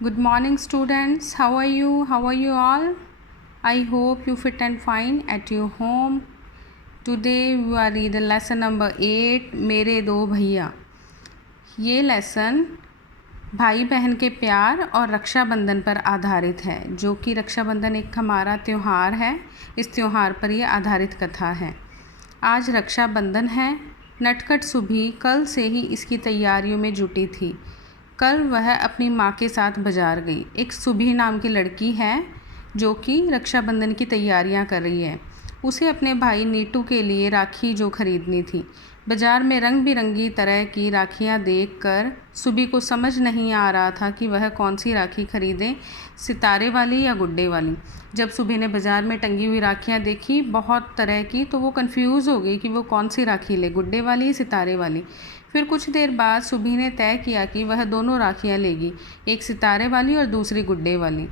Good morning, students. How are you? How are you all? I hope you fit and fine at your home. Today we are reading lesson number 8, मेरे दो भैया। ये lesson भाई बहन के प्यार और रक्षाबंधन पर आधारित है, जो कि रक्षाबंधन एक हमारा त्यौहार है। इस त्यौहार पर यह आधारित कथा है। आज रक्षाबंधन है। नटखट सुभी कल से ही इसकी तैयारियों में जुटी थी। कल वह अपनी माँ के साथ बाजार गई। एक सुभी नाम की लड़की है जो कि रक्षाबंधन की तैयारियां कर रही है। उसे अपने भाई नीटू के लिए राखी जो खरीदनी थी। बाजार में रंग बिरंगी तरह की राखियां देखकर सुभी को समझ नहीं आ रहा था कि वह कौन सी राखी खरीदे, सितारे वाली या गुड्डे वाली। जब सुभी ने बाजार में टंगी हुई राखियां देखी बहुत तरह की, तो वो कंफ्यूज हो गई कि वो कौन सी राखी ले, गुड्डे वाली, सितारे वाली। फिर कुछ देर बाद सुभी ने तय किया कि वह दोनों राखियां लेगी, एक सितारे वाली और दूसरी गुड्डे वाली।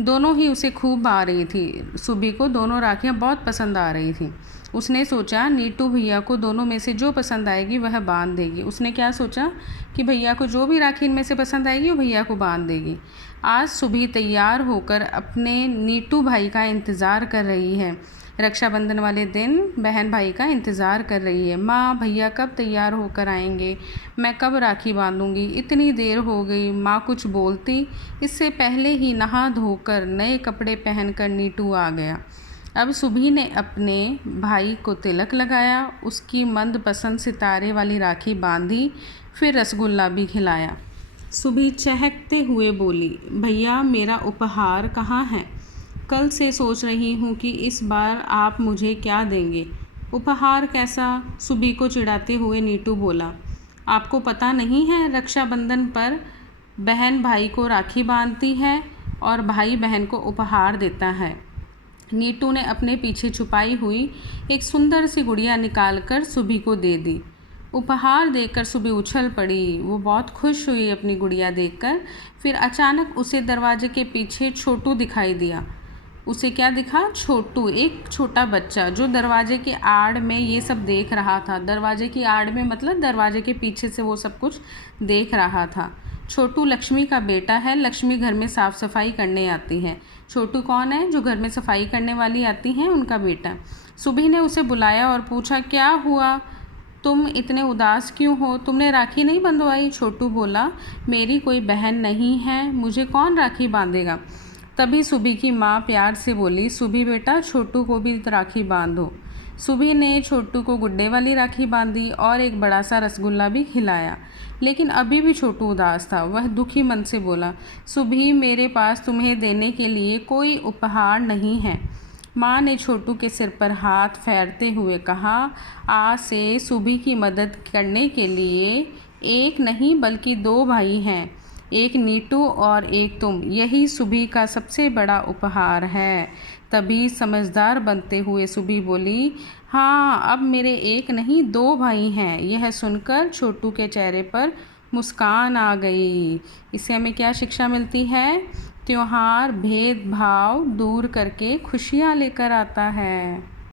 दोनों ही उसे खूब आ रही थी। सुभी को दोनों राखियां बहुत पसंद आ रही थी। उसने सोचा नीटू भैया को दोनों में से जो पसंद आएगी वह बांध देगी। उसने क्या सोचा कि भैया को जो भी राखी इनमें से पसंद आएगी वो भैया को बांध देगी। आज सुभी तैयार होकर अपने नीटू भाई का इंतज़ार कर रही है। रक्षाबंधन वाले दिन बहन भाई का इंतज़ार कर रही है। माँ, भैया कब तैयार होकर आएंगे, मैं कब राखी बांधूंगी, इतनी देर हो गई। माँ कुछ बोलती इससे पहले ही नहा धोकर नए कपड़े पहनकर नीटू आ गया। अब सुभी ने अपने भाई को तिलक लगाया, उसकी मनपसंद सितारे वाली राखी बांधी, फिर रसगुल्ला भी खिलाया। सुभी चहकते हुए बोली, भैया मेरा उपहार कहाँ है? कल से सोच रही हूँ कि इस बार आप मुझे क्या देंगे। उपहार कैसा? सुभी को चिढ़ाते हुए नीटू बोला, आपको पता नहीं है रक्षाबंधन पर बहन भाई को राखी बांधती है और भाई बहन को उपहार देता है। नीटू ने अपने पीछे छुपाई हुई एक सुंदर सी गुड़िया निकालकर सुभी को दे दी। उपहार देखकर सुभी उछल पड़ी। वो बहुत खुश हुई अपनी गुड़िया देखकर। फिर अचानक उसे दरवाजे के पीछे छोटू दिखाई दिया। उसे क्या दिखा? छोटू, एक छोटा बच्चा जो दरवाजे के आड़ में ये सब देख रहा था। दरवाजे की आड़ में मतलब दरवाजे के पीछे से वो सब कुछ देख रहा था। छोटू लक्ष्मी का बेटा है। लक्ष्मी घर में साफ़ सफाई करने आती है। छोटू कौन है? जो घर में सफाई करने वाली आती हैं, उनका बेटा। सुभी ने उसे बुलाया और पूछा, क्या हुआ, तुम इतने उदास क्यों हो? तुमने राखी नहीं बंधवाई? छोटू बोला, मेरी कोई बहन नहीं है, मुझे कौन राखी बांधेगा। तभी सुभी की माँ प्यार से बोली, सुभी बेटा, छोटू को भी राखी बांधो। सुभी ने छोटू को गुड्डे वाली राखी बांधी और एक बड़ा सा रसगुल्ला भी खिलाया। लेकिन अभी भी छोटू उदास था। वह दुखी मन से बोला, सुभी मेरे पास तुम्हें देने के लिए कोई उपहार नहीं है। माँ ने छोटू के सिर पर हाथ फेरते हुए कहा, आज से सुभी की मदद करने के लिए एक नहीं बल्कि दो भाई हैं, एक नीटू और एक तुम। यही सुभी का सबसे बड़ा उपहार है। तभी समझदार बनते हुए सुभी बोली, हाँ, अब मेरे एक नहीं दो भाई हैं। यह सुनकर छोटू के चेहरे पर मुस्कान आ गई। इससे हमें क्या शिक्षा मिलती है? त्योहार भेदभाव दूर करके खुशियाँ लेकर आता है।